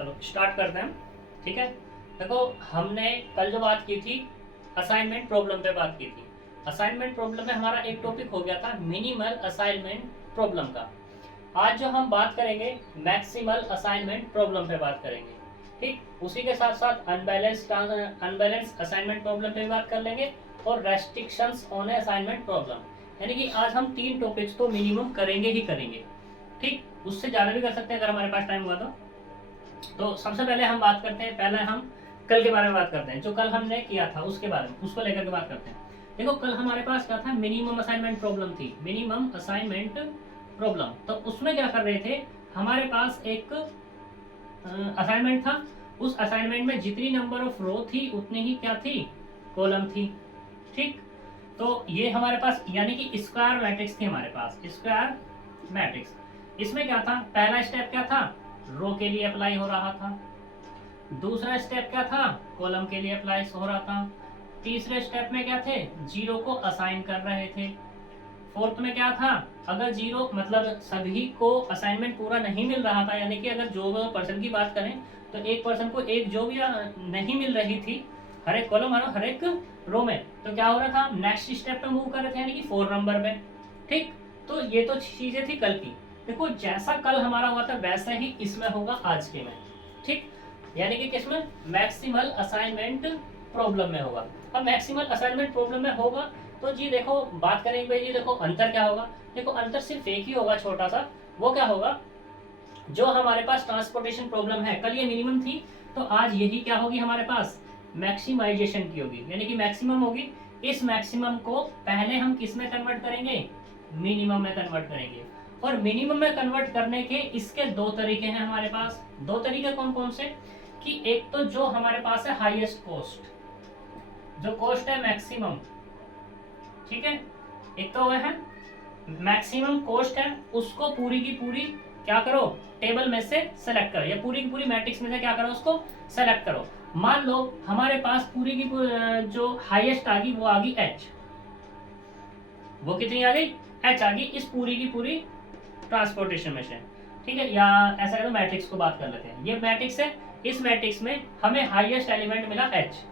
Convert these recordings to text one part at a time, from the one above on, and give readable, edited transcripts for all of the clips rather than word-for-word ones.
चलो स्टार्ट करते हैं हम। ठीक है, देखो हमने कल जो बात की थी असाइनमेंट प्रॉब्लम पे बात की थी। असाइनमेंट प्रॉब्लम में हमारा एक टॉपिक हो गया था मिनिमल असाइनमेंट प्रॉब्लम का। आज जो हम बात करेंगे मैक्सिमल असाइनमेंट प्रॉब्लम पे बात करेंगे। ठीक, उसी के साथ साथ अनबैलेंस असाइनमेंट प्रॉब्लम पे भी बात कर लेंगे और रेस्ट्रिक्शंस ऑन असाइनमेंट प्रॉब्लम। यानी कि आज हम 3 टॉपिक्स तो मिनिमम करेंगे ही करेंगे। ठीक, उससे ज़्यादा भी कर सकते हैं अगर हमारे पास टाइम हुआ तो सबसे पहले हम बात करते हैं, पहले हम कल के बारे में बात करते हैं। जो कल हमने किया था उसके बारे में, उसको लेकर के बात करते हैं। देखो कल हमारे पास क्या था, मिनिमम असाइनमेंट प्रॉब्लम थी, मिनिमम असाइनमेंट प्रॉब्लम। तो उसमें क्या कर रहे थे, हमारे पास एक असाइनमेंट था। उस असाइनमेंट में जितनी नंबर ऑफ रो थी उतनी ही क्या थी, कॉलम थी। ठीक, तो ये हमारे पास यानी कि स्क्वायर मैट्रिक्स थी हमारे पास, स्क्वायर मैट्रिक्स। इसमें क्या था, पहला स्टेप क्या था, रो के लिए अप्लाई हो रहा था। दूसरा स्टेप क्या था, कॉलम के लिए अप्लाई हो रहा था। तीसरे स्टेप में क्या थे, जीरो को असाइन कर रहे थे। फोर्थ में क्या था, अगर जीरो मतलब सभी को असाइनमेंट पूरा नहीं मिल रहा था, यानी कि अगर जो पर्सन की बात करें तो एक पर्सन को एक जो भी नहीं मिल रही थी हर एक कॉलम हर एक रो में, तो क्या हो रहा था, नेक्स्ट स्टेप पे मूव कर रहे थे यानी कि 4 नंबर पे। ठीक, तो ये तो चीजें थी कल की। देखो जैसा कल हमारा हुआ था वैसा ही इसमें होगा आज के में। ठीक, यानी कि किसमें, मैक्सिमल असाइनमेंट प्रॉब्लम में होगा। अब मैक्सिमल असाइनमेंट प्रॉब्लम में होगा तो जी देखो बात करेंगे भाई, जी देखो अंतर क्या होगा। देखो अंतर सिर्फ एक ही होगा छोटा सा, वो क्या होगा, जो हमारे पास ट्रांसपोर्टेशन प्रॉब्लम है कल ये मिनिमम थी, तो आज यही क्या होगी हमारे पास, मैक्सिमाइजेशन की होगी, यानी कि मैक्सिमम होगी। इस मैक्सिमम को पहले हम किस में कन्वर्ट करेंगे, मिनिमम में कन्वर्ट करेंगे। और मिनिमम में कन्वर्ट करने के इसके 2 तरीके हैं हमारे पास। 2 तरीके कौन कौन से, कि एक तो जो हमारे पास है हाईएस्ट कॉस्ट, जो कॉस्ट है मैक्सिमम। ठीक है, एक तो वह है मैक्सिमम कॉस्ट है, उसको पूरी की पूरी क्या करो, टेबल में से सेलेक्ट करो, या पूरी की पूरी मैट्रिक्स में से क्या करो, उसको सेलेक्ट करो। मान लो हमारे पास पूरी की जो हाईएस्ट आ गई वो आ गई एच। वो कितनी आ गई, एच आ गई इस पूरी की पूरी ट्रांसपोर्टेशन में से। ठीक है, या ऐसा करो मैट्रिक्स को बात कर लेते हैं, ये मैट्रिक्स है, इस मैट्रिक्स में हमें हाईएस्ट एलिमेंट मिला एच।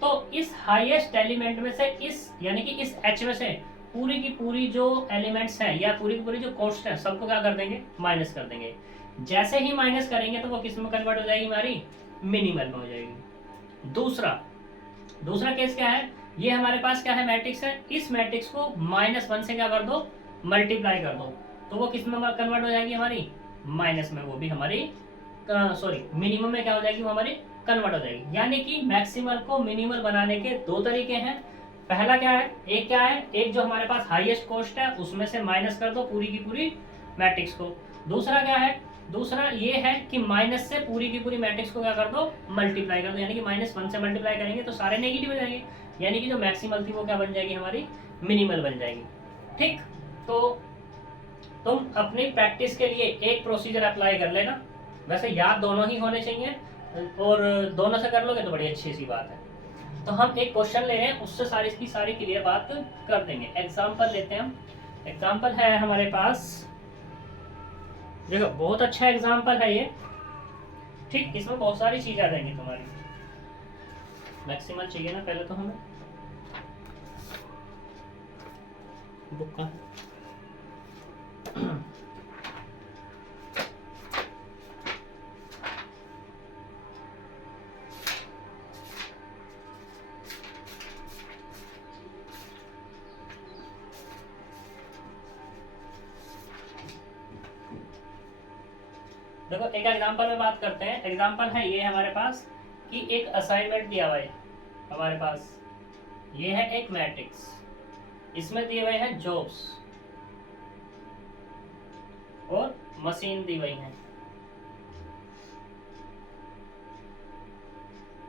तो इस हाईएस्ट एलिमेंट में से इस यानी कि इस एच में से पूरी की पूरी जो एलिमेंट्स हैं या पूरी की पूरी जो कॉस्ट है सबको क्या कर देंगे, माइनस कर देंगे। जैसे ही माइनस करेंगे तो वो किस में कन्वर्ट हो जाएगी, हमारी मिनिमल में हो जाएगी। दूसरा दूसरा केस क्या है, ये हमारे पास क्या है, मैट्रिक्स है, इस मैट्रिक्स को -1 से क्या कर दो, मल्टीप्लाई कर दो, तो वो किस में कन्वर्ट हो जाएगी, हमारी माइनस में, वो भी हमारी सॉरी मिनिमम में क्या हो जाएगी, वो हमारी कन्वर्ट हो जाएगी। यानी कि मैक्सिमल को मिनिमल बनाने के 2 तरीके हैं। पहला क्या है, एक क्या है, एक जो हमारे पास हाईएस्ट कॉस्ट है उसमें से माइनस कर दो पूरी की पूरी मैट्रिक्स को। दूसरा क्या है, दूसरा ये है कि माइनस से पूरी की पूरी मैट्रिक्स को क्या कर दो, मल्टीप्लाई कर दो, यानी कि -1 से मल्टीप्लाई करेंगे तो सारे नेगेटिव हो जाएंगे, यानी कि जो मैक्सिमल थी वो क्या बन जाएगी, हमारी मिनिमल बन जाएगी। ठीक, तो तुम अपनी प्रैक्टिस के लिए एक प्रोसीजर अप्लाई कर लेना। वैसे याद दोनों ही होने चाहिए, और दोनों से कर लोगे तो बड़ी अच्छी सी बात है। तो हम एक क्वेश्चन ले रहे हैं, उससे सारी की सारी क्लियर बात कर देंगे। एग्जाम्पल लेते हैं हम। एग्जाम्पल है हमारे पास, देखो बहुत अच्छा एग्जाम्पल है ये। ठीक, इसमें बहुत सारी चीजें आ जाएंगी तुम्हारी। मैक्सिमल चाहिए ना पहले तो हमें, बुक का देखो एक एग्जांपल में बात करते हैं। एग्जांपल है ये हमारे पास कि एक असाइनमेंट दिया हुआ है हमारे पास, ये है एक मैट्रिक्स, इसमें दिए हुए हैं जॉब्स और मशीन दी हुई है।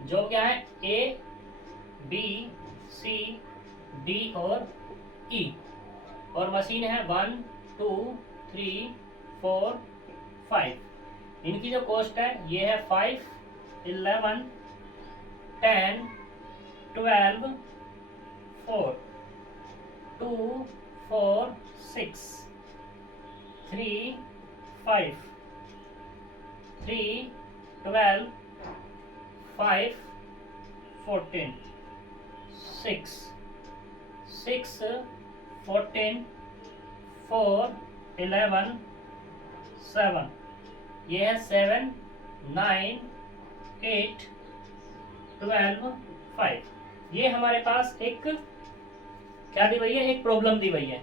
जॉब क्या है, ए बी सी डी और ई, और मशीन है 1 2 3 4 5। इनकी जो कॉस्ट है ये है 5 11 10 12 4 2 4 6 3 5 3 12, 5, 14, 6, 6, 14, 4, 11, 7, ये है 7, 9, 8, 12, 5। ये हमारे पास एक क्या दी हुई है, एक प्रॉब्लम दी हुई है।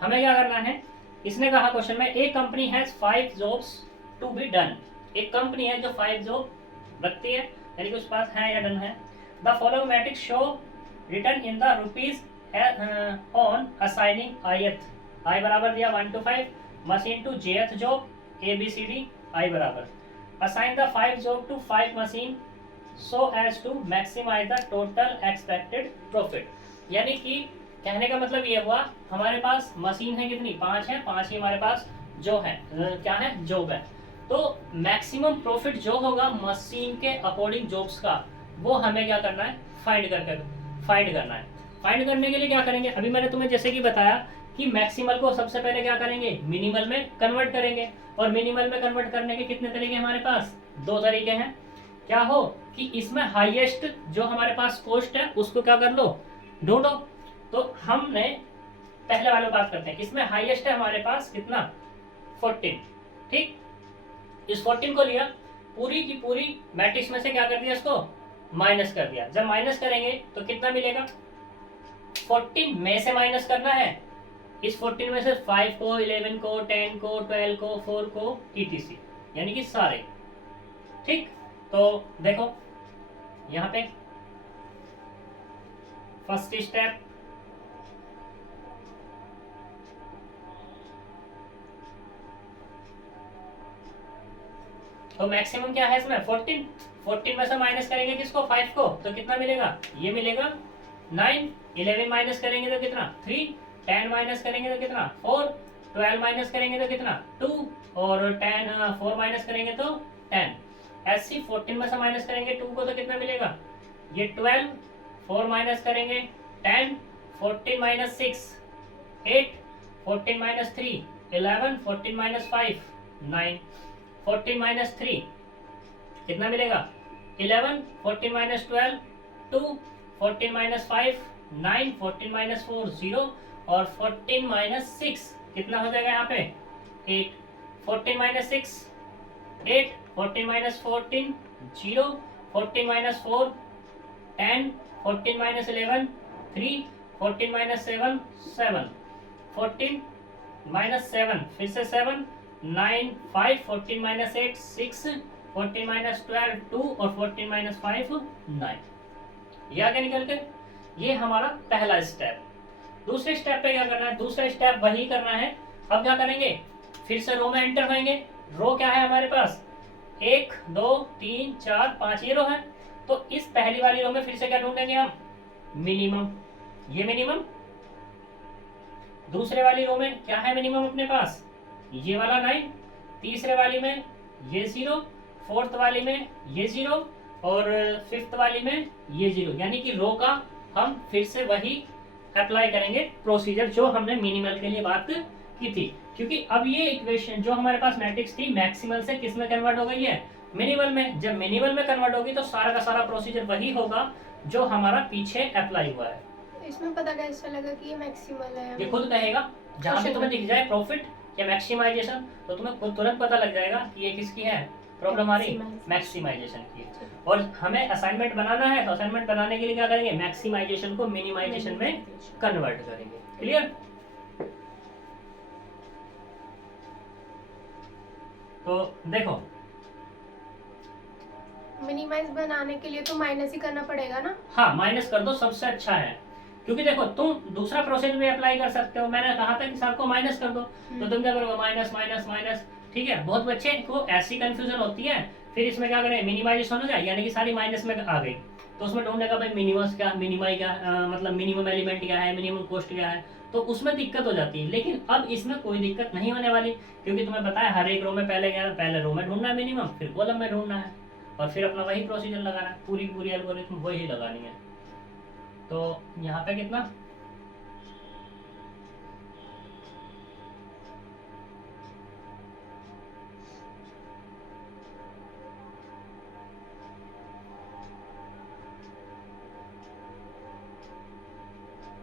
हमें क्या करना है, इसने कहा क्वेश्चन में एक company has 5 jobs to be done. एक कंपनी है जो 5 जॉब रखती है, यानी कि उस पास है या डन है। The following matrix show return in the rupees on assigning ith, I बराबर दिया 1 to 5, machine to jth job ABCD, I बराबर assign the 5 job to 5 machine so as to maximise the total expected profit. यानी कि कहने का मतलब ये हुआ, हमारे पास मशीन है कितनी, 5 है, 5 ही हमारे पास जो है क्या है, जॉब है। तो मैक्सिमम प्रॉफिट जो होगा मशीन के अकॉर्डिंग जॉब्स का, वो हमें क्या करना है, फाइंड करना है। फाइंड करने के लिए क्या करेंगे, अभी मैंने तुम्हें जैसे कि बताया कि मैक्सिमल को सबसे पहले क्या करेंगे, मिनिमल में कन्वर्ट करेंगे। और मिनिमल में कन्वर्ट करने के कितने तरीके हमारे पास, 2 तरीके हैं। क्या हो कि इसमें हाईएस्ट जो हमारे पास कॉस्ट है उसको क्या कर लो, ढूंढो। तो हमने पहले वाले बात करते हैं, इसमें हाईएस्ट है हमारे पास कितना, 14। ठीक, इस 14 को लिया, पूरी की पूरी मैट्रिक्स में से क्या कर दिया, इसको माइनस कर दिया। जब माइनस करेंगे तो कितना मिलेगा, 14 में से माइनस करना है, इस 14 में से 5 को, 11 को, 10 को, 12 को, 4 को, etc, यानी कि सारे। ठीक, तो देखो यहाँ पे फर्स्ट स्टेप, तो मैक्सिमम क्या है इसमें 14, 14 में से माइनस करेंगे किसको, 5 को, तो कितना मिलेगा, ये मिलेगा 9, 11 माइनस करेंगे तो कितना 3, 10 माइनस करेंगे तो कितना 4, 12 माइनस करेंगे तो कितना 2, और 4 माइनस करेंगे तो 10। ऐसी 14 में से माइनस करेंगे 2 को तो कितना मिलेगा, ये 12, 4 माइनस करेंगे 10, 14 माइनस 6 8, 14 माइनस 3 11, 14 माइनस 5 9, 14 माइनस 3 कितना मिलेगा 11, 14 माइनस 12 2, 14 माइनस 5 9, 14 माइनस 4 0, और 14 माइनस 6 कितना हो जाएगा यहाँ पे 8, 14 minus 6 8, 14 minus 14 0, 14 minus 4 10, 14 minus 11 3, 14 minus 7 7, 14 minus 7 फिर से 7 9 5, 14 माइनस 8 6, 14 माइनस 12 2, और 14 माइनस 5 9। ये आगे निकल के, ये हमारा पहला स्टेप। दूसरे स्टेप पे क्या करना है, दूसरा स्टेप वही करना है। अब क्या करेंगे, फिर से रो में एंटर होंगे। रो क्या है हमारे पास, 1 2 3 4 5 ये रो है। तो इस पहली वाली रो में फिर से क्या ढूंढेंगे हम, मिनिमम, ये मिनिमम। दूसरे वाली रो में क्या है मिनिमम अपने पास, ये वाला 9, तीसरे वाली में ये 0, फोर्थ वाली में ये 0, और फिफ्थ वाली में ये 0। यानी कि रो का हम फिर से वही अप्लाई करेंगे प्रोसीजर जो हमने मिनिमल के लिए बात की थी। क्योंकि अब ये इक्वेशन जो हमारे पास मैट्रिक्स थी मैक्सिमल से किस में कन्वर्ट हो गई है, मिनिमल में। जब मिनिमल में कन्वर्ट होगी तो सारा का सारा प्रोसीजर वही होगा जो हमारा पीछे अप्लाई हुआ है। इसमें पता कैसे लगा कि ये मैक्सिमल है, ये खुद कहेगा, जहाँ पे तुम्हें दिख जाए प्रॉफिट या मैक्सिमाइजेशन तो तुम्हें खुद तुरंत पता लग जाएगा कि ये किसकी है, प्रॉब्लम हमारी मैक्सिमाइजेशन की। और हमें असाइनमेंट बनाना है तो असाइनमेंट बनाने के लिए क्या करेंगे, मैक्सिमाइजेशन को मिनिमाइजेशन में कन्वर्ट करेंगे। क्लियर, तो देखो मिनिमाइज बनाने के लिए तो माइनस ही करना पड़ेगा ना। हाँ, माइनस कर दो, सबसे अच्छा है। क्योंकि देखो तुम दूसरा प्रोसेस भी अप्लाई कर सकते हो, मैंने कहा था कि सर को माइनस कर दो, तो तुम क्या करोगे, माइनस माइनस माइनस। ठीक है, बहुत बच्चे को ऐसी कंफ्यूजन होती है, फिर इसमें क्या करें, मिनिमाइजेशन हो जाए, यानी कि सारी माइनस में आ गई, तो उसमें ढूंढने का भाई मिनिमम क्या, मिनिमाई क्या, मतलब मिनिमम एलिमेंट क्या है, मिनिमम कॉस्ट क्या है, तो उसमें दिक्कत हो जाती है। लेकिन अब इसमें कोई दिक्कत नहीं होने वाली, क्योंकि तुम्हें पता है हर एक रो में पहले क्या, पहले रो में ढूंढना है मिनिमम, फिर कॉलम में ढूंढना है, और फिर अपना वही प्रोसीजर लगाना है, पूरी पूरी एल्गोरिथम वही लगानी है। तो यहाँ पे कितना,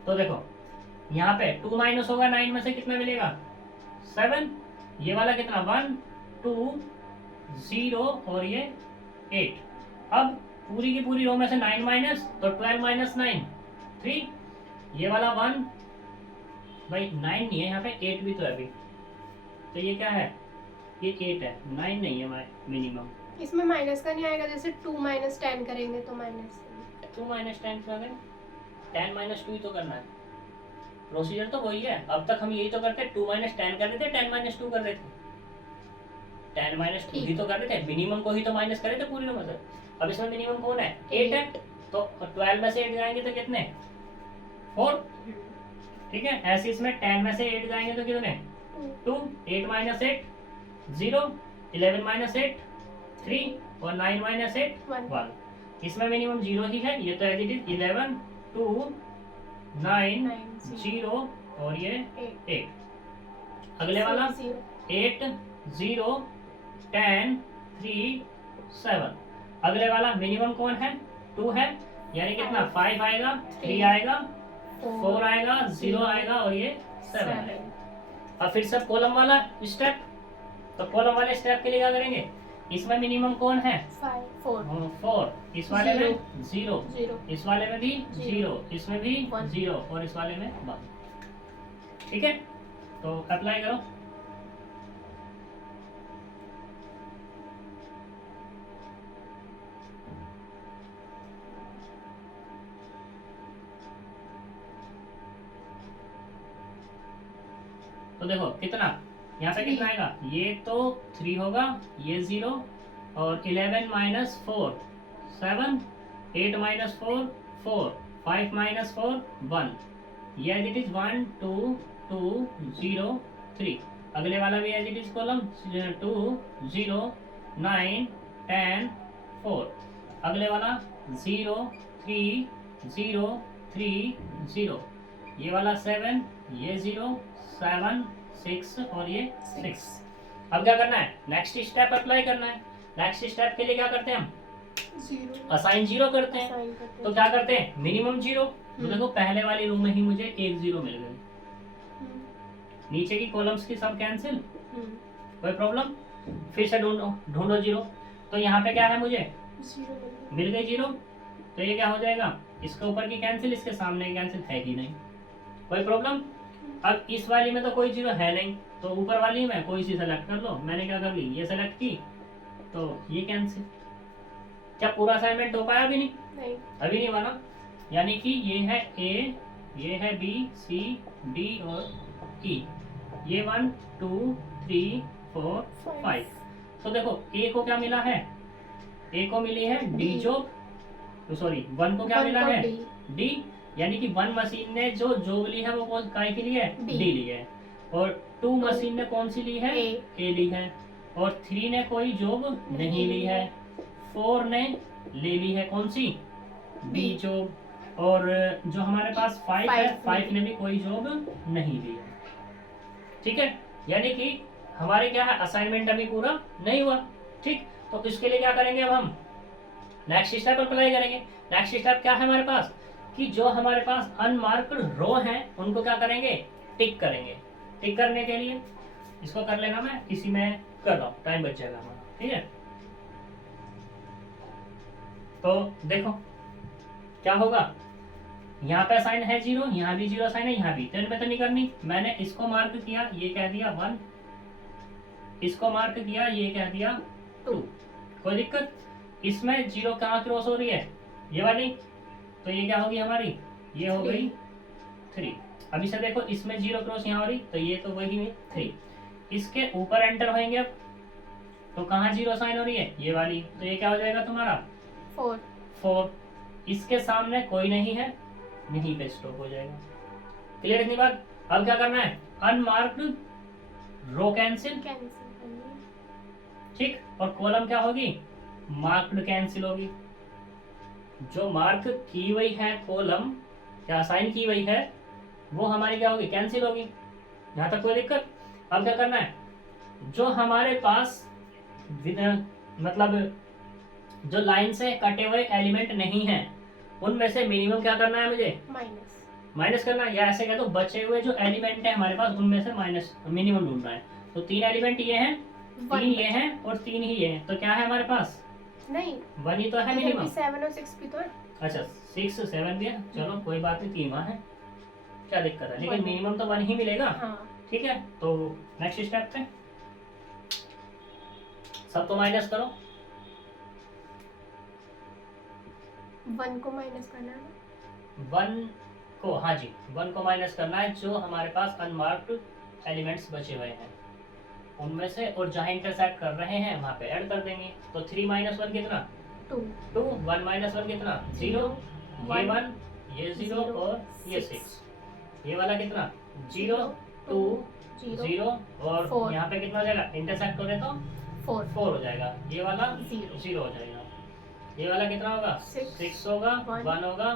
तो देखो यहाँ पे 2 माइनस होगा 9 में से कितना मिलेगा 7, ये वाला कितना 1 2 0 और ये 8। अब पूरी की पूरी रो में से 9 माइनस तो 12 माइनस 9 3, ये वाला 1 भाई 9 नहीं है यहाँ पे 8 भी तो है अभी, तो ये क्या है ये 8 है 9 नहीं है मिनिमम। इसमें माइनस का नहीं आएगा, जैसे 2 माइनस 10 करेंगे तो माइनस 2 माइनस 10 क्या करें 10 माइनस 2 ही तो करना है, प्रोसीजर तो वही है। अब तक हम यही तो करते 2 माइनस 10 कर रहे थे 10 माइनस 2 कर रहे थे, 10 माइनस 2 ही तो कर रहे थे, मिनिमम को ही तो माइनस कर रहे थे पूरी रो में से। अब इसमें मिनिमम कौन है 8 है, तो 12 में से 8 जाएंगे तो कितने 4, ठीक है। ऐसे इसमें 10 में से 8 जाएंगे तो कितने 2, 8 माइनस 8 0, 11 माइनस 8 3 और 9 माइनस 8 1। इसमें मिनिमम 0 ही है, ये तो एज इट इज 11 2 9 0 और ये 8। अगले वाला 8 0 10 3 7। अगले वाला मिनिमम कौन है 2 है, यानी कितना 5 आएगा 3 आएगा 4 आएगा 0 आएगा और ये 7 आएगा। अब फिर सब कॉलम वाला स्टेप, तो कॉलम वाले स्टेप के लिए क्या करेंगे, इसमें मिनिमम कौन है 4, इस वाले में 0, इस वाले में भी 0, इसमें भी 0 और इस वाले में 1, ठीक है। तो अप्लाई करो। तो देखो कितना यहाँ पे कितना आएगा, ये तो 3 होगा, ये 0 और 11 माइनस 4 7, 8 माइनस 4 4, 5 माइनस 4 1, ये एज इट इज 1 2 2 0 3। अगले वाला भी एज इट इज कॉलम 2 0 9 10 4। अगले वाला 0 3 0 3 0, ये वाला 7, ये 0 7 6 और ये 6। अब क्या करना है नेक्स्ट स्टेप अप्लाई करना है। नेक्स्ट स्टेप के लिए क्या करते हैं हम असाइन 0 करते हैं। तो क्या करते हैं मिनिमम 0, तो देखो पहले वाली रो में ही मुझे एक 0 मिल गई, नीचे की कॉलम्स की सब कैंसिल, कोई प्रॉब्लम। फिर से ढूंढो 0, तो यहाँ पे क्या है मुझे मिल गई 0, तो ये क्या हो जाएगा इसके ऊपर की कैंसिल, इसके सामने की कैंसिल है ही नहीं, कोई प्रॉब्लम। अब इस वाली में तो कोई 0 है नहीं, तो ऊपर वाली में कोई सी सेलेक्ट कर लो। मैंने क्या कर ली ये सेलेक्ट की, तो ये कैंसिल। क्या पूरा असाइनमेंट हो पाया? अभी नहीं, अभी नहीं बना। यानी कि ये है A, ये है B, C, D और E, ये 1 2 3 4 5। तो देखो A को क्या मिला है, A को मिली है D जॉब, तो सॉरी 1 को क्या मिला है D, यानी कि 1 मशीन ने जो जॉब ली है वो कौन काय के लिए है D ली है, और 2 मशीन ने कौन सी ली है A ली है, और 3 ने कोई जॉब नहीं ली है, 4 ने ले ली है कौन सी B जॉब, और जो हमारे पास 5 है 5 ने भी कोई जॉब नहीं ली है, ठीक है। यानी कि हमारे क्या है असाइनमेंट अभी पूरा नहीं हुआ, ठीक। तो इसके लिए क्या करेंगे अब हम नेक्स्ट स्टेप अप्लाई करेंगे। नेक्स्ट स्टेप क्या है हमारे पास कि जो हमारे पास अनमार्क्ड रो हैं उनको क्या करेंगे टिक करेंगे। टिक करने के लिए इसको कर लेना, मैं इसी में कर रहा हूँ, टाइम बच जाएगा हमारा, ठीक है। तो देखो क्या होगा, यहाँ पे साइन है 0, यहाँ भी 0 साइन है, यहाँ भी, तो इनमें तो नहीं करनी। मैंने इसको मार्क किया, ये कह दिया 1, इसको मार्क किया, ये कह दिया 2, कोई दिक्कत। इसमें 0 कहाँ क्रॉस हो रही है ये वाली, तो ये क्या होगी हमारी, ये हो गई 3। अभी से देखो इसमें 0 क्रॉस यहाँ हो रही, तो ये तो वही में 3। इसके ऊपर एंटर होएंगे अब, तो कहाँ 0 साइन हो रही है ये वाली, तो ये क्या हो जाएगा तुम्हारा 4। इसके सामने कोई नहीं है, यहीं पे स्टॉप हो जाएगा। क्लियर इतनी बात। अब क्या करना है अनमार्क्ड रो कैंसिल, ठीक, और कॉलम क्या होगी मार्क्ड कैंसिल होगी। जो मार्क की हुई है कॉलम क्या असाइन की हुई है वो हमारी क्या होगी कैंसिल होगी, यहाँ तक कोई दिक्कत। अब क्या करना है जो हमारे पास मतलब जो लाइन से कटे हुए एलिमेंट नहीं है उनमें से मिनिमम क्या करना है मुझे माइनस करना है, या ऐसे कह दो बचे हुए जो एलिमेंट है हमारे पास उनमें से माइनस मिनिमम ढूंढना है। तो 3 एलिमेंट ये हैं, 3 ये हैं और 3 ही ये हैं, तो क्या है हमारे पास नहीं 1 ही तो है इधर मिनिमम। भी 7 और 6 भी तो है। अच्छा 6 7 भी है, चलो कोई बात नहीं, 3 वहाँ है, क्या दिक्कत है, लेकिन One। मिनिमम तो 1 ही मिलेगा। हाँ ठीक है, तो नेक्स्ट स्टेप पे सब तो माइनस करो। 1 को माइनस करना है ना? 1 को, हाँ जी 1 को माइनस करना है जो हमारे पास अनमार्क्ड एलिमेंट्स बचे हुए हैं उनमें से, और जहाँ इंटरसेक्ट कर रहे हैं वहाँ पे ऐड कर देंगे। तो 3 - 1 कितना 2 2, 1 - 1 कितना 0, ये 1 ये 0 और ये 6, ये वाला कितना 0 2 0 और 4। यहाँ पे कितना हो जाएगा, इंटरसेक्ट करें तो 4 4 हो जाएगा, ये वाला 0 0 हो जाएगा, ये वाला कितना होगा 6 होगा, 1 होगा,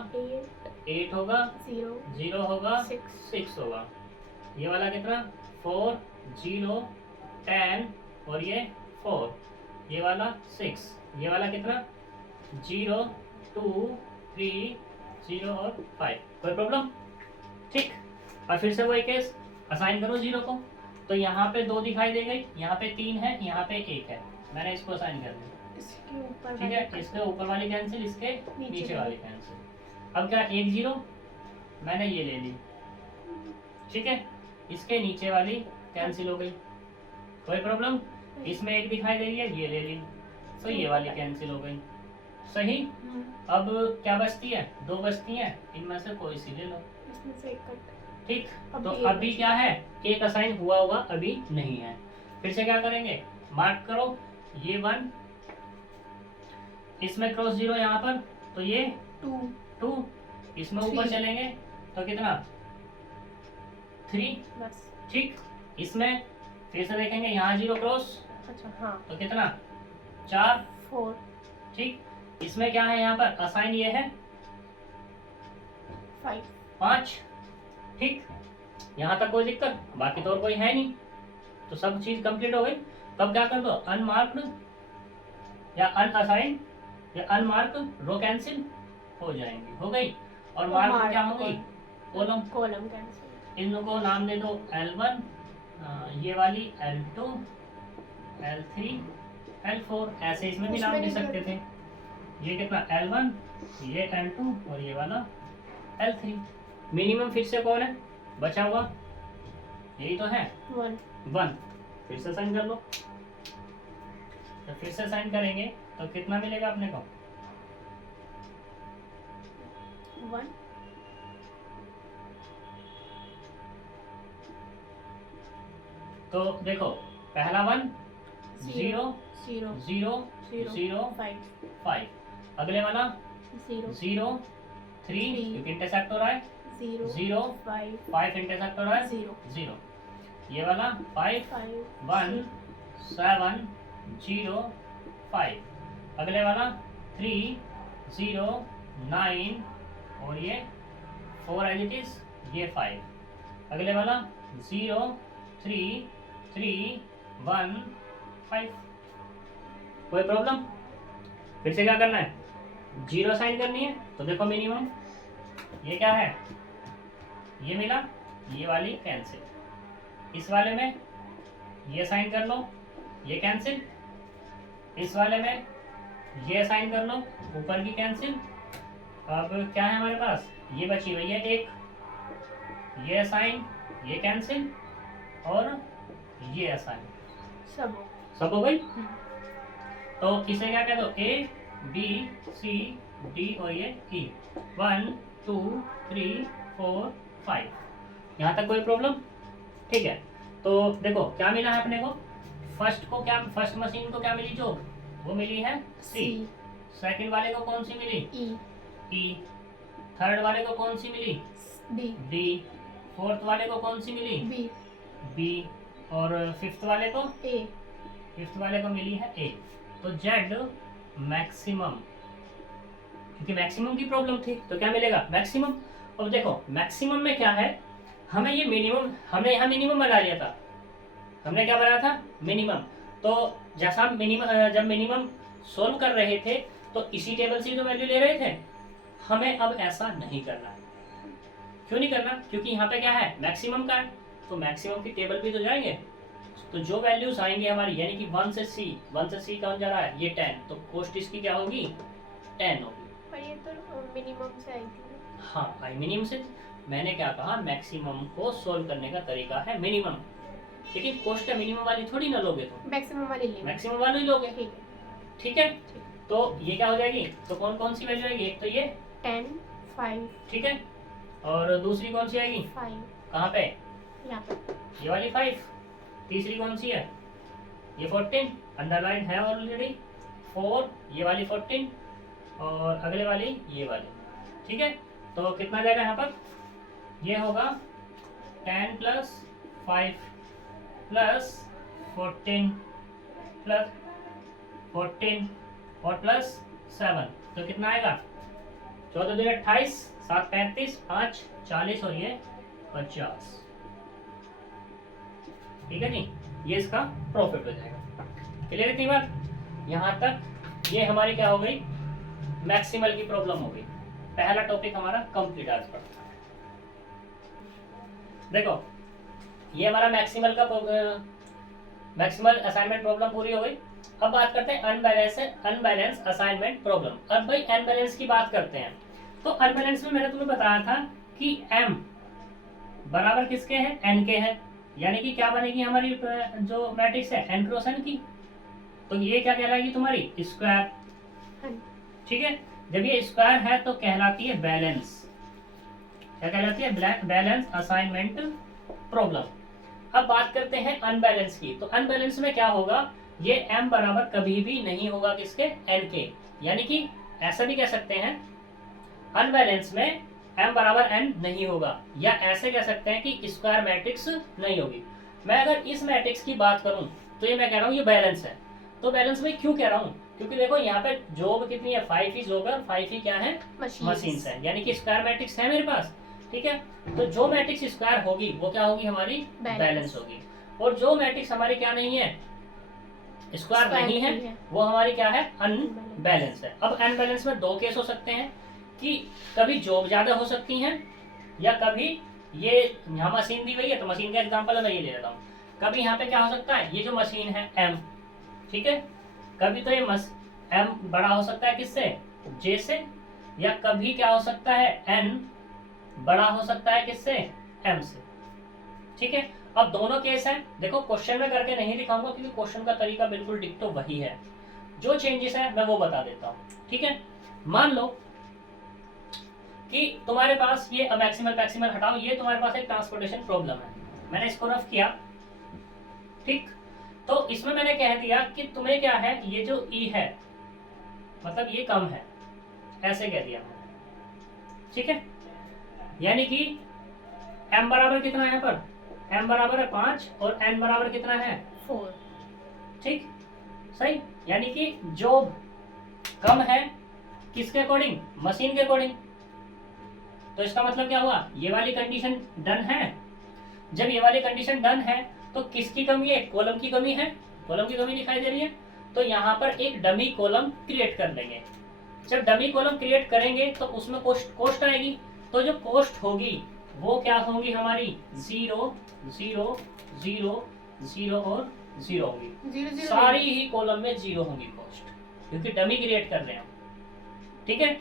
8 होगा, 0 0 होगा, 6 6 होगा, ये वाला कितना 4 0 10 और ये 4, ये वाला 6, ये वाला कितना 0 2 3 0 और 5। कोई प्रॉब्लम? ठीक, और फिर से वही केस, असाइन करो 0 को, तो यहाँ पे 2 दिखाई दे गई, यहाँ पे 3 है, यहाँ पे 1 है, मैंने इसको असाइन कर दिया। इसके ऊपर ठीक है, इसके ऊपर वाली कैंसिल, इसके नीचे वाली कैंसिल। अब क्या 1 0 मैंने ये ले ली, ठीक है, इसके नीचे वाली कैंसिल हो गई, कोई प्रॉब्लम? इसमें 1 दिखाई दे रही है, ये ले ली, तो ये वाली कैंसिल हो गई, सही। अब क्या बचती है, 2 बचती हैं, इनमें से कोई सी ले लो, इसमें से एक कट। ठीक। अब तो ये अभी क्या है, एक असाइन हुआ होगा, अभी नहीं है। फिर से क्या करेंगे, मार्क करो ये 1, इसमें क्रॉस 0 यहाँ पर, तो ये 2, इसमें ऊपर 3। चलेंगे तो कितना 3, बस। ठीक। इसमें फिर से देखेंगे यहाँ 0 क्रॉस, अच्छा हाँ तो कितना 4, 4 ठीक। इसमें क्या है, यहाँ पर असाइन ये है 5, ठीक। यहाँ तक कोई दिक्कत, बाकी तो और कोई है नहीं, तो सब चीज कंप्लीट हो गई। तब क्या कर दो, अनमार्क्ड या अनअसाइन या अनमार्क रो कैंसिल हो जाएंगी, हो गई। और मार्क क्या होंगी, कॉलम। Column cancel. इनको नाम दे दो L1, ये वाली L2 L3 L4, ऐसे इसमें भी नाम दे सकते थे। ये कितना L1, ये L2 और ये वाला L3। मिनिमम फिर से कौन है बचा हुआ, यही तो है 1। फिर से साइन कर लो, तो फिर से साइन करेंगे तो कितना मिलेगा अपने को 1। तो देखो पहला 1 0 0 0 0 5, अगले वाला 0 0 3 क्योंकि इंटरसेक्ट हो रहा है, 0 5 इंटरसेक्ट हो रहा है 0, ये वाला 5 1 7 0 5, अगले वाला 3 0 9 और ये 4 एज इट इज, ये 5, अगले वाला 0 3 3 1 5। कोई प्रॉब्लम? फिर से क्या करना है, 0 साइन करनी है, तो देखो मिनिमम ये क्या है, ये मिला, ये वाली कैंसिल, इस वाले में ये साइन कर लो, ये कैंसिल, इस वाले में ये साइन कर लो, ऊपर की कैंसिल। अब क्या है हमारे पास, ये बची हुई है 1, ये साइन, ये कैंसिल और ये साइन, सब हो गई। तो इसे क्या कह दो, A B C D और ये E, 1 2 3 4 5। यहाँ तक कोई प्रॉब्लम? ठीक है, तो देखो क्या मिला है अपने को, फर्स्ट को क्या, फर्स्ट मशीन को क्या मिली जो, वो मिली है C, सेकंड वाले को कौन सी मिली E, थर्ड वाले को कौन सी मिली D, फोर्थ वाले को कौन सी मिली B, और फिफ्थ वाले को मिली है A। तो Z मैक्सिमम, क्योंकि मैक्सिमम की प्रॉब्लम थी तो क्या मिलेगा मैक्सिमम। अब देखो मैक्सिमम में क्या है, हमें ये मिनिमम, हमने यहाँ मिनिमम बना लिया था, हमने क्या बनाया था मिनिमम। तो जैसा मिनिमम, जब मिनिमम सोल्व कर रहे थे तो इसी टेबल से तो वैल्यू ले रहे थे, हमें अब ऐसा नहीं करना है, क्यों नहीं करना, क्योंकि यहाँ पे क्या है, मैक्सिमम का है, तो मैक्सिमम की टेबल भी तो जाएंगे। तो जो वैल्यूज आएंगे हमारी, यानी कि 1 से C, 1 से C कौन जा रहा है, ये 10, तो कॉस्ट इसकी क्या होगी, 10 होगी। पर ये तो मिनिमम से आई थी। हाँ, आई मिनिमम से, मैंने क्या कहा, मैक्सिमम को सोल्व करने का तरीका है मिनिमम, लेकिन कॉस्ट का मिनिमम वाली थोड़ी ना लोगे, तो मैक्सिमम वाली लेंगे। मैक्सिमम वाली ही लोगे। ठीक है। ठीक है, तो ये क्या हो जाएगी, तो कौन कौन सी वैल्यू आएगी, एक तो ये 10, 5, ठीक है, और दूसरी कौन सी आएगी, 5 कहाँ पे, यहाँ पे, ये वाली 5, तीसरी कौन सी है, ये 14 अंडरलाइन है ऑलरेडी, 4 ये वाली 14, और अगले वाली ये वाली। ठीक है, तो कितना जाएगा यहाँ पर, ये होगा 10 प्लस 5 प्लस 14 प्लस 14 और प्लस 7, तो कितना आएगा, 14 दूनी 28, 7 35, 5 40 और ये 50। ठीक है नी, ये इसका प्रॉफिट हो जाएगा। क्लियर है इतनी बात, यहाँ तक ये हमारी क्या हो गई, मैक्सिमल की प्रॉब्लम हो गई। पहला टॉपिक हमारा कंप्लीट आज का। देखो ये हमारा मैक्सिमल असाइनमेंट प्रॉब्लम पूरी हो गई। अब बात करते हैं अनबैलेंस असाइनमेंट प्रॉब्लम। अब भाई अनबैलेंस की बात करते हैं, तो अनबैलेंस में मैंने तुम्हें बताया था कि m बराबर किसके है, n के है, यानी कि क्या बनेगी हमारी जो मैट्रिक्स है n क्रॉस n की, तो ये क्या कहलाएगी तुम्हारी, स्क्वायर। ठीक है, जब ये स्क्वायर है तो कहलाती है बैलेंस, क्या कहलाती है, बैलेंस असाइनमेंट प्रॉब्लम। अब बात करते हैं अनबैलेंस की, तो अनबैलेंस में क्या होगा, ये m बराबर कभी भी नहीं होगा किसके, n के, यानी कि ऐसा भी कह सकते हैं अनबैलेंस में m बराबर n नहीं होगा, या ऐसे कह सकते हैं कि स्क्वायर मैट्रिक्स नहीं होगी। मैं अगर इस मैट्रिक्स की बात करूं तो ये मैं कह रहा हूं ये बैलेंस है। तो बैलेंस में क्यों कह रहा हूं, क्योंकि देखो यहाँ पे जॉब कितनी है, 5 ही जॉब है और 5 ही क्या है, मशीन्स है, यानी कि स्क्वायर मैट्रिक्स है मेरे पास। ठीक है, तो जो मैट्रिक्स स्क्वायर होगी वो क्या होगी, हमारी बैलेंस होगी, और जो मैट्रिक्स हमारी क्या नहीं है, स्क्वायर नहीं है, वो हमारी क्या है, अनबैलेंस है। अब अनबैलेंस में दो केस हो सकते हैं, कि कभी जॉब ज्यादा हो सकती हैं, या कभी ये यहाँ मशीन दी हुई है तो मशीन का एग्जांपल मैं ये ले लेता हूँ। कभी यहाँ पे क्या हो सकता है, ये जो मशीन है m, ठीक है, कभी तो ये m बड़ा हो सकता है किससे, j से, या कभी क्या हो सकता है n बड़ा हो सकता है किससे, m से। ठीक है, अब दोनों केस हैं, देखो क्वेश्चन में करके नहीं दिखाऊंगा क्योंकि क्वेश्चन का तरीका बिल्कुल डिक्टो वही है, जो चेंजेस है मैं वो बता देता हूँ। ठीक है, मान लो कि तुम्हारे पास ये मैक्सिमल हटाओ, ये तुम्हारे पास एक ट्रांसपोर्टेशन प्रॉब्लम है, मैंने इसको रफ किया। ठीक, तो इसमें मैंने कह दिया कि तुम्हें क्या है, ये जो ई है मतलब ये कम है, ऐसे कह दिया मैंने। ठीक है, यानी कि m बराबर कितना है यहाँ पर, m बराबर है 5 और n बराबर कितना है, 4। ठीक, सही, यानी कि जॉब कम है किसके अकॉर्डिंग, मशीन के अकॉर्डिंग। तो इसका मतलब क्या हुआ, ये वाली कंडीशन डन है। जब ये वाली कंडीशन डन है तो किसकी कमी है, कॉलम की कमी है, कॉलम की कमी दिखाई दे रही है, तो यहाँ पर एक डमी कॉलम क्रिएट कर लेंगे। जब डमी कॉलम क्रिएट करेंगे तो उसमें कॉस्ट आएगी, तो जो कॉस्ट होगी वो क्या होगी हमारी, 0 0 0 0 और 0 होगी, सारी ही कॉलम में 0 होंगी कॉस्ट, क्योंकि डमी क्रिएट कर रहे हैं। ठीक है,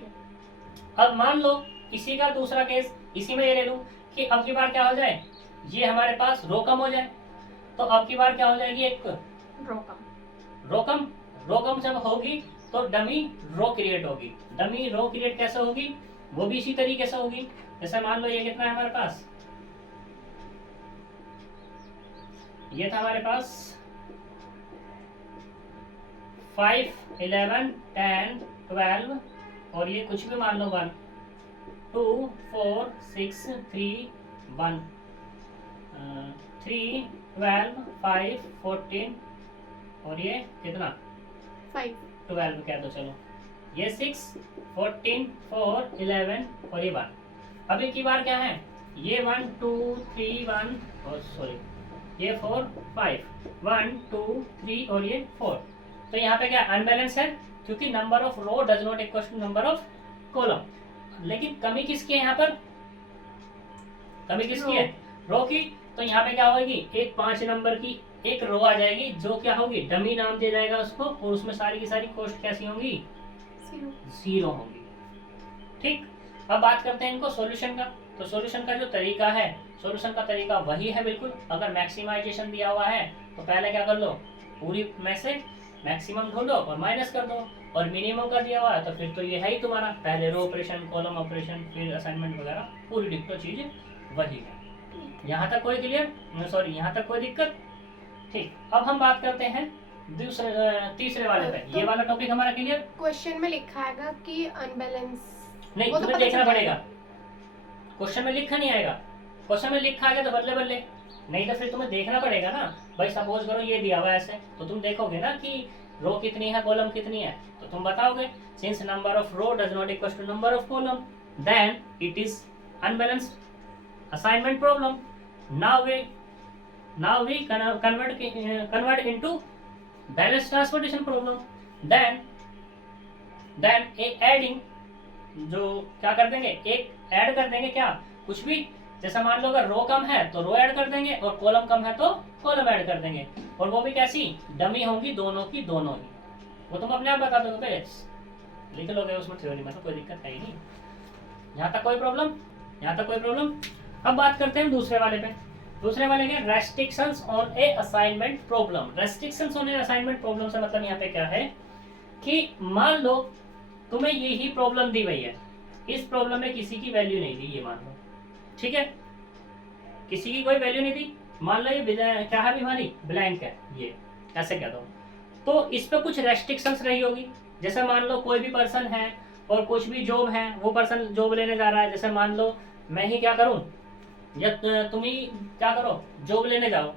अब मान लो इसी का दूसरा केस, इसी में ये ले लूं कि अब की बार क्या हो जाए, ये हमारे पास रो कम हो जाए, तो अब की बार क्या हो जाएगी, एक रो कम जब होगी तो डमी रो क्रिएट होगी। डमी रो क्रिएट कैसे होगी, वो भी इसी तरीके से होगी। जैसे मान लो ये कितना है हमारे पास, ये था हमारे पास 5 11 10 12 और ये कुछ भी मान लो 1 2 4 6 3 1 3 12 5 14 और ये कितना 12 कह दो, चलो ये 6 14 4 11 और ये 1। अब की बार क्या है, ये 1 2 3 1 और सॉरी ये 4 5 1 2 3 और ये 4। तो यहाँ पे क्या अनबैलेंस है, क्योंकि number of row does not equal to number of column. लेकिन कमी किसकी है यहाँ पर, कमी किसकी है? रो की। तो यहाँ पे क्या होगी, एक 5 नंबर की एक रो आ जाएगी जो क्या होगी, डमी नाम दिया जाएगा उसको, और उसमें सारी की सारी कॉस्ट कैसी होंगी, 0 होंगी। ठीक, अब बात करते हैं इनको सॉल्यूशन का। तो सॉल्यूशन का जो तरीका है, सॉल्यूशन का तरीका वही है बिल्कुल। अगर मैक्सिमाइजेशन दिया हुआ है तो पहले क्या कर लो, पूरी में से मैक्सिमम ढूंढो और माइनस कर दो, और मिनिमम का दिया हुआ है तो फिर तो ये है ही तुम्हारा, पहले रो ऑपरेशन, कॉलम ऑपरेशन, फिर असाइनमेंट वगैरह, पूरी डिक्टो चीज वही है। यहाँ तक कोई क्लियर, सॉरी यहाँ तक कोई दिक्कत? ठीक, अब हम बात करते हैं दूसरे तीसरे वाले पे। ये वाला टॉपिक हमारा क्लियर? क्वेश्चन में लिखा है कि अनबैलेंस, नहीं, तुम्हें देखना पड़ेगा, क्वेश्चन में लिखा नहीं आएगा। क्वेश्चन में लिखा आएगा तो बदले बदले, नहीं तो फिर तुम्हें देखना पड़ेगा ना। भाई सपोज करो ये दिया हुआ है ऐसे, तो तुम देखोगे ना कि रो कितनी है, कॉलम कितनी है, तो तुम बताओगे since number of row does not equal to number of column then it is unbalanced assignment problem. Now we convert into balanced transportation problem. then adding, जो क्या कर देंगे, एक ऐड कर देंगे, क्या कुछ भी, जैसा मान लो अगर रो कम है तो रो ऐड कर देंगे, और कॉलम कम है तो कॉलम ऐड कर देंगे, और वो भी कैसी, डमी होंगी दोनों की दोनों ही, वो तुम अपने आप बता दोगे, लिख लोगे उसमें थ्योरी में, तो कोई दिक्कत है ही नहीं। यहाँ तक कोई प्रॉब्लम? यहाँ तक कोई प्रॉब्लम? अब बात करते हैं दूसरे वाले पे। दूसरे वाले के restrictions on A assignment problem. Restrictions on A assignment problem से मतलब यहाँ पे क्या है कि मान लो तुम्हें यही प्रॉब्लम दी गई है, इस प्रॉब्लम में किसी की वैल्यू नहीं दी, ये मान लो, ठीक है, किसी की कोई वैल्यू नहीं दी, मान लो ये क्या है बीमारी, ब्लैंक है, ये ऐसे कह दो, तो इस पे कुछ रेस्ट्रिक्शंस रही होगी। जैसे मान लो कोई भी पर्सन है और कुछ भी जॉब है, वो पर्सन जॉब लेने जा रहा है, जैसे मान लो मैं ही क्या करूं या तुम ही क्या करो, जॉब लेने जाओ,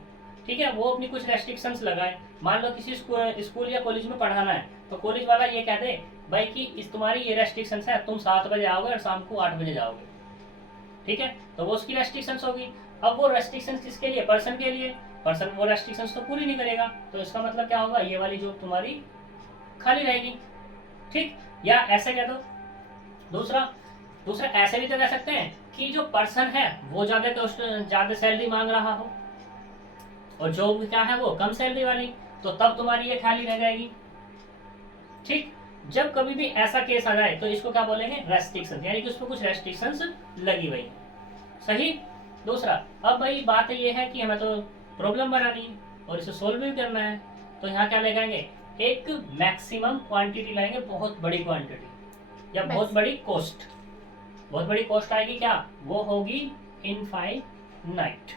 ठीक है, वो अपनी कुछ रेस्ट्रिक्शंस लगाए। मान लो किसी स्कूल या कॉलेज में पढ़ाना है, तो कॉलेज वाला ये कह दे भाई कि इस तुम्हारी ये रेस्ट्रिक्शंस है, तुम 7 बजे आओगे और शाम को 8 बजे जाओगे, ठीक है, तो वो उसकी रेस्ट्रिक्शंस होगी। अब वो रेस्ट्रिक्शंस किसके लिए, पर्सन के लिए, पर्सन वो रेस्ट्रिक्शंस तो पूरी नहीं करेगा, तो इसका मतलब क्या होगा, ये वाली जॉब तुम्हारी खाली रहेगी, ठीक। या ऐसे कह दो, दूसरा ऐसे भी तो कह सकते हैं कि जो पर्सन है वो ज्यादा सैलरी मांग रहा हो, और जॉब क्या है वो कम सैलरी वाली, तो तब तुम्हारी ये खाली रह जाएगी, ठीक। जब कभी भी ऐसा केस आ जाए तो इसको क्या बोलेंगे, रेस्ट्रिक्शन, यानी कि उसमें कुछ रेस्ट्रिक्शंस लगी हुई, सही। दूसरा, अब भाई बात ये है कि हमें तो प्रॉब्लम बनानी है और इसे सोल्व भी करना है, तो यहाँ क्या लेंगे, एक मैक्सिमम क्वांटिटी लाएंगे, बहुत बड़ी क्वांटिटी या बहुत बड़ी कॉस्ट, बहुत बड़ी कॉस्ट आएगी, क्या वो होगी इनफाइनाइट,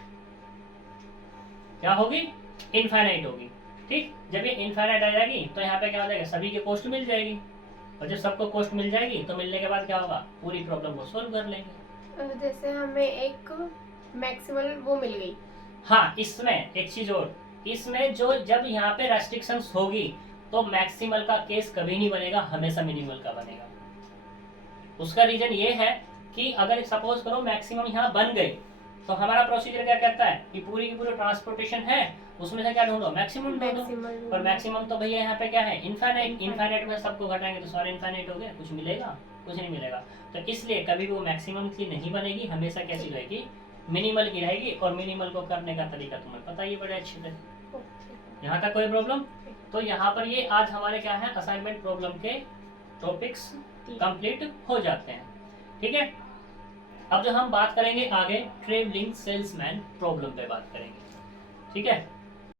क्या होगी, इनफाइनाइट होगी, ठीक। जब ये इनफाइनाइट आ जाएगी तो यहाँ पे क्या हो जाएगा, सभी की कॉस्ट मिल जाएगी, और जब सबको कॉस्ट मिल जाएगी तो मिलने के बाद क्या होगा, पूरी प्रॉब्लम को सोल्व कर लेंगे। जैसे हमें एक मैक्सिमल वो मिल गई, हाँ, इसमें एक चीज और, इसमें जो जब यहाँ पे रेस्ट्रिक्शंस होगी तो मैक्सिमल का केस कभी नहीं बनेगा, हमेशा मिनिमल का बनेगा। उसका रीजन ये है कि अगर सपोज करो मैक्सिमम यहाँ बन गई, तो हमारा प्रोसीजर क्या कहता है कि पूरी की पूरी ट्रांसपोर्टेशन है, उसमें से क्या ढूंढो, मैक्सिमम ढूंढो, और मैक्सिमम तो भैया यहाँ पे क्या है, इनफाइनाइट। इनफाइनाइट में सबको घटाएंगे तो सारे इनफाइनाइट हो गए, कुछ मिलेगा, कुछ नहीं मिलेगा, तो इसलिए कभी भी वो मैक्सिमम की नहीं बनेगी, हमेशा कैसी रहेगी, मिनिमल की रहेगी, और मिनिमल को करने का तरीका तुम्हें पता ही बड़े अच्छे से। यहाँ तक कोई प्रॉब्लम? तो यहाँ पर ये आज हमारे क्या है, असाइनमेंट प्रॉब्लम के टॉपिक्स कंप्लीट हो जाते हैं, ठीक है। अब जो हम बात करेंगे आगे, ट्रेवलिंग सेल्समैन प्रॉब्लम पे बात करेंगे, ठीक है।